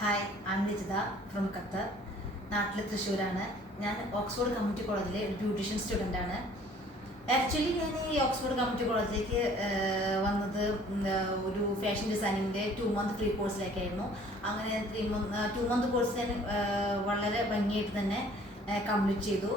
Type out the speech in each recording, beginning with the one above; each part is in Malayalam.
Hi, I M Lijitha from Qatar. നാട്ടിൽ തൃശ്ശൂരാണ്. ഞാൻ ഓക്സ്ഫോർഡ് കമ്മ്യൂണിറ്റി കോളേജിലെ ഒരു ബ്യൂട്ടീഷ്യൻ സ്റ്റുഡൻ്റ് ആണ്. ആക്ച്വലി ഞാൻ ഈ ഓക്സ്ഫോർഡ് കമ്മ്യൂണിറ്റി കോളേജിലേക്ക് വന്നത് ഒരു ഫാഷൻ ഡിസൈനിങ്ങിൻ്റെ 2 മന്ത് ഫ്രീ കോഴ്സിലേക്കായിരുന്നു. അങ്ങനെ 2 മന്ത് കോഴ്സ് ഞാൻ വളരെ ഭംഗിയായിട്ട് തന്നെ കംപ്ലീറ്റ് ചെയ്തു.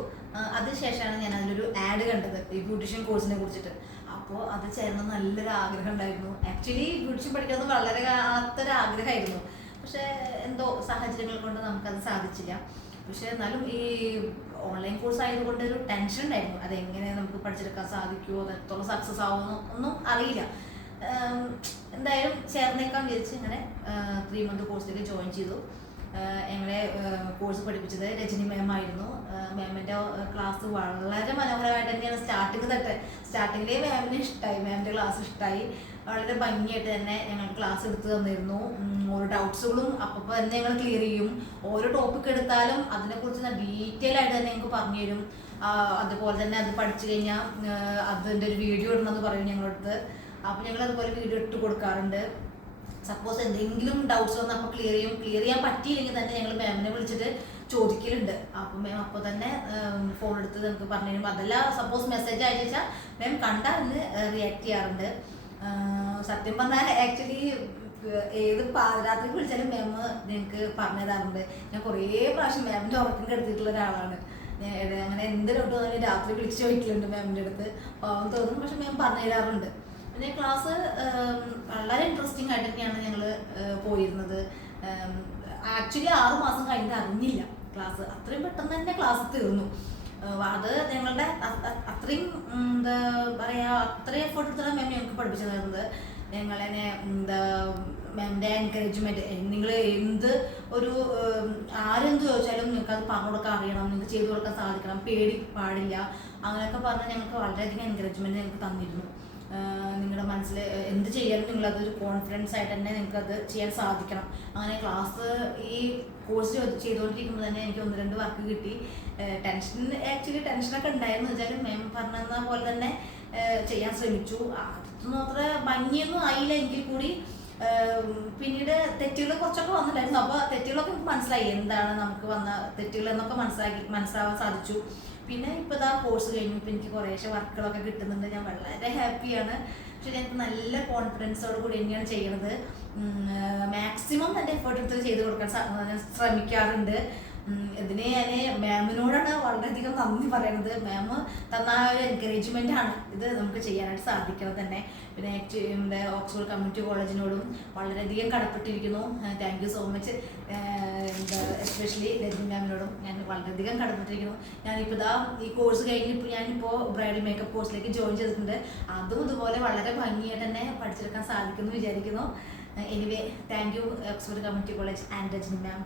അതിനുശേഷമാണ് ഞാൻ അതിലൊരു ആഡ് കണ്ടത് ഈ ബ്യൂട്ടീഷ്യൻ കോഴ്സിനെ കുറിച്ചിട്ട്. അപ്പോൾ അത് ചേർന്ന് നല്ലൊരു ആഗ്രഹം ഉണ്ടായിരുന്നു. ആക്ച്വലി ബ്യൂട്ടീഷ്യൻ പഠിക്കുന്നത് വളരെ കാത്തൊരു ആഗ്രഹമായിരുന്നു. പക്ഷേ എന്തോ സാഹചര്യങ്ങൾ കൊണ്ട് നമുക്കത് സാധിച്ചില്ല. പക്ഷെ എന്നാലും ഈ ഓൺലൈൻ കോഴ്സ് ആയതുകൊണ്ട് ഒരു ടെൻഷൻ ഉണ്ടായിരുന്നു. അതെങ്ങനെ നമുക്ക് പഠിച്ചെടുക്കാൻ സാധിക്കുമോ, അത് എത്രത്തോളം സക്സസ് ആവുമെന്നോ ഒന്നും അറിയില്ല. എന്തായാലും ചേർന്നേക്കാൻ വിചാരിച്ച് ഇങ്ങനെ 3 മന്ത് കോഴ്സിലേക്ക് ജോയിൻ ചെയ്തു. ഞങ്ങളെ കോഴ്സ് പഠിപ്പിച്ചത് രജനി മാം ആയിരുന്നു. മാമിൻ്റെ ക്ലാസ് വളരെ മനോഹരമായിട്ട് തന്നെയാണ് സ്റ്റാർട്ടിങ്ങിലേ മാമിന് ഇഷ്ടമായി. മാമിൻ്റെ ക്ലാസ് ഇഷ്ടമായി. വളരെ ഭംഗിയായിട്ട് തന്നെ ഞങ്ങൾ ക്ലാസ് എടുത്തു തന്നിരുന്നു. ഓരോ ഡൗട്ട്സുകളും അപ്പോൾ തന്നെ ഞങ്ങൾ ക്ലിയർ ചെയ്യും. ഓരോ ടോപ്പിക് എടുത്താലും അതിനെക്കുറിച്ച് ഡീറ്റെയിൽ ആയിട്ട് തന്നെ ഞങ്ങൾക്ക് പറഞ്ഞു തരും. അതുപോലെ തന്നെ അത് പഠിച്ചു കഴിഞ്ഞാൽ അതിൻ്റെ ഒരു വീഡിയോ ഇടണമെന്ന് പറയും ഞങ്ങളടുത്ത്. അപ്പോൾ ഞങ്ങൾ അതുപോലെ വീഡിയോ ഇട്ട് കൊടുക്കാറുണ്ട്. സപ്പോസ് എന്തെങ്കിലും ഡൗട്ട്സ് വന്നാൽ അപ്പോൾ ക്ലിയർ ചെയ്യാൻ പറ്റിയില്ലെങ്കിൽ തന്നെ ഞങ്ങൾ മാമിനെ വിളിച്ചിട്ട് ചോദിക്കലുണ്ട്. അപ്പം മാം അപ്പോൾ തന്നെ ഫോൺ എടുത്ത് നമുക്ക് പറഞ്ഞു തരുമ്പോൾ അതല്ല സപ്പോസ് മെസ്സേജ് അയച്ചാൽ മാം കണ്ടാൽ അതിന് റിയാക്ട് ചെയ്യാറുണ്ട്. സത്യം പറഞ്ഞാൽ ആക്ച്വലി ഏത് പാതിരാത്രി വിളിച്ചാലും മാം ഞങ്ങൾക്ക് പറഞ്ഞു തരാറുണ്ട്. ഞാൻ കുറേ പ്രാവശ്യം മാമിൻ്റെ ഉറക്കം കെടുത്തിട്ടുള്ള ഒരാളാണ്. അങ്ങനെ എന്ത് ഡൗട്ട് വന്നാലും രാത്രി വിളിച്ച് ചോദിക്കലുണ്ട് മാമിൻ്റെ അടുത്ത്. പാവം തോന്നും, പക്ഷെ മാം പറഞ്ഞു തരാറുണ്ട്. പിന്നെ ക്ലാസ് വളരെ ഇൻട്രസ്റ്റിംഗ് ആയിട്ട് തന്നെയാണ് ഞങ്ങൾ പോയിരുന്നത്. ആക്ച്വലി 6 മാസം കഴിഞ്ഞിട്ട് അറിഞ്ഞില്ല ക്ലാസ്. അത്രയും പെട്ടെന്ന് തന്നെ ക്ലാസ് തീർന്നു. അത് ഞങ്ങളുടെ അത്രയും എന്താ പറയുക, അത്രയും എഫേർട്ട് എടുത്തിട്ടാണ് മാം ഞങ്ങൾക്ക് പഠിപ്പിച്ചു തരുന്നത്. ഞങ്ങളെ മാമിൻ്റെ എൻകറേജ്മെൻറ്റ്, നിങ്ങൾ എന്ത് ഒരു ആരെന്ത് ചോദിച്ചാലും നിങ്ങൾക്ക് അത് പറഞ്ഞു കൊടുക്കാൻ അറിയണം, നിങ്ങൾക്ക് ചെയ്തു കൊടുക്കാൻ സാധിക്കണം, പേടി പാടില്ല, അങ്ങനെയൊക്കെ പറഞ്ഞാൽ ഞങ്ങൾക്ക് വളരെയധികം എൻകറേജ്മെൻറ്റ് ഞങ്ങൾക്ക് തന്നിരുന്നു. നിങ്ങളുടെ മനസ്സിൽ എന്ത് ചെയ്യാനും നിങ്ങളതൊരു കോൺഫിഡൻസ് ആയിട്ട് തന്നെ നിങ്ങൾക്കത് ചെയ്യാൻ സാധിക്കണം. അങ്ങനെ ക്ലാസ് ഈ കോഴ്സ് ചെയ്തുകൊണ്ടിരിക്കുമ്പോൾ തന്നെ എനിക്ക് 1-2 വർക്ക് കിട്ടി. ആക്ച്വലി ടെൻഷനൊക്കെ ഉണ്ടായിരുന്നു. വെച്ചാൽ മാം പറഞ്ഞ പോലെ തന്നെ ചെയ്യാൻ ശ്രമിച്ചു. അതൊന്നും അത്ര ഭംഗിയൊന്നും ആയില്ല എങ്കിൽ കൂടി പിന്നീട് തെറ്റുകൾ കുറച്ചൊക്കെ വന്നിട്ടുണ്ടായിരുന്നു. അപ്പോൾ തെറ്റുകളൊക്കെ എനിക്ക് മനസ്സിലായി, എന്താണ് നമുക്ക് വന്ന തെറ്റുകൾ എന്നൊക്കെ മനസ്സിലാവാൻ സാധിച്ചു. പിന്നെ ഇപ്പോൾ ഇതാ കോഴ്സ് കഴിഞ്ഞു. ഇപ്പോൾ എനിക്ക് കുറേശ്ശെ വർക്കുകളൊക്കെ കിട്ടുന്നുണ്ട്. ഞാൻ വളരെ ഹാപ്പിയാണ്. പക്ഷെ എനിക്ക് നല്ല കോൺഫിഡൻസോട് കൂടി തന്നെയാണ് ചെയ്യുന്നത്. മാക്സിമം എൻ്റെ എഫേർട്ട് എടുത്ത് ചെയ്ത് കൊടുക്കാൻ ഞാൻ ശ്രമിക്കാറുണ്ട്. ഇതിന് ഞാൻ മാമിനോടാണ് വളരെയധികം നന്ദി പറയുന്നത്. മാം തന്ന ഒരു എൻകറേജ്മെൻ്റ് ആണ് ഇത് നമുക്ക് ചെയ്യാനായിട്ട് സാധിക്കുന്നത് തന്നെ. പിന്നെ നമ്മുടെ ഓക്സ്ഫോർഡ് കമ്മ്യൂണിറ്റി കോളേജിനോടും വളരെയധികം കടപ്പെട്ടിരിക്കുന്നു. Thank you so much. Especially Rajani മാമിനോടും ഞാൻ വളരെയധികം കടപ്പെട്ടിരിക്കുന്നു. ഞാനിപ്പോൾ ഇതാ ഈ കോഴ്സ് കഴിഞ്ഞ് ഞാനിപ്പോൾ ബ്രൈഡൽ മേക്കപ്പ് കോഴ്സിലേക്ക് ജോയിൻ ചെയ്തിട്ടുണ്ട്. അതും ഇതുപോലെ വളരെ ഭംഗിയായിട്ട് തന്നെ പഠിച്ചെടുക്കാൻ സാധിക്കുമെന്ന് വിചാരിക്കുന്നു. Anyway, thank you Oxford community college and Rajani ma'am.